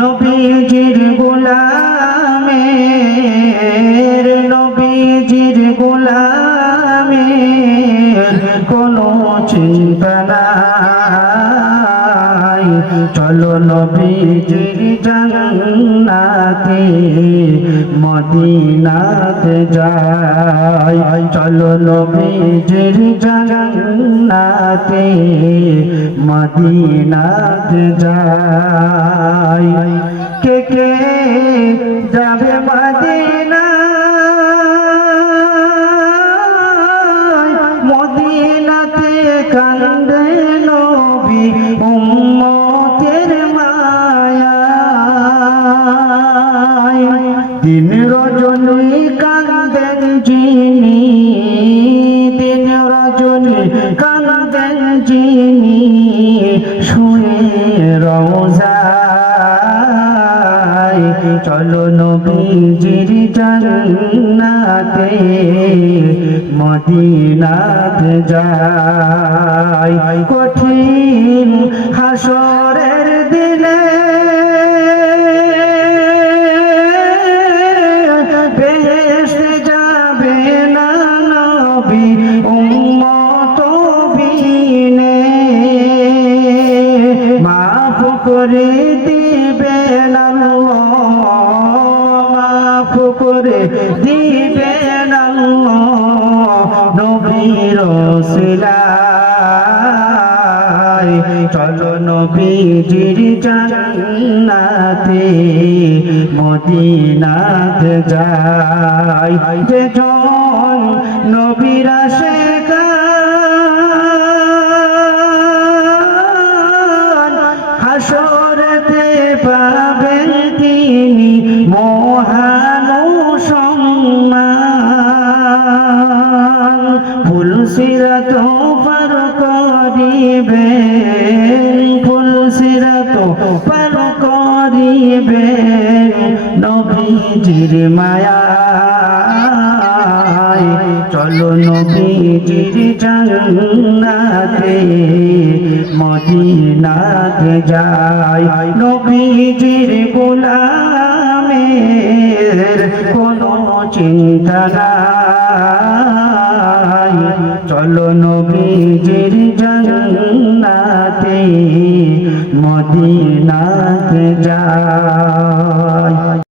নবীজির গোলামের নবীজির গোলামের কোনো চিন্তা নাই। চলো নবীজির জান্নাতে মদিনাতে যাই। চলো নবীজির জান্নাতে মদিনাতে যাই। কে কে যাবে মদিনা মদিনাতে কান্দে নবী উম্মতের মায়ায়। দিন রজনী কান্দেন যিনি দিন রজনী কান্দেন যিনি শুয়ে রওজায়। চলো নবীজির জান্নাতে মদিনাতে যাই। কঠিন হাসরের দিনে বেহেশতে যাবে না নবী উম্মত বিনে। মাফ করে দিবেন আল্লাহ মাফ করে দিবেন আল্লাহ নবীর ওসিলায়। চলো নবীজির জান্নাতে মদিনাতে যাই। যে জন নবীর আশিকান হাসরেতে পাবেন তিনি মহান সম্মান। ফুল সিরাত পার করিবেন ফুল সিরাত পার করিবেন নবীজির মায়ায়। চলো নবীজির জান্নাতে মদিনাতে যাই। নবীজির গোলামের কোনো চিন্তা নাই। চলো নবীজির জান্নাতে মদিনাতে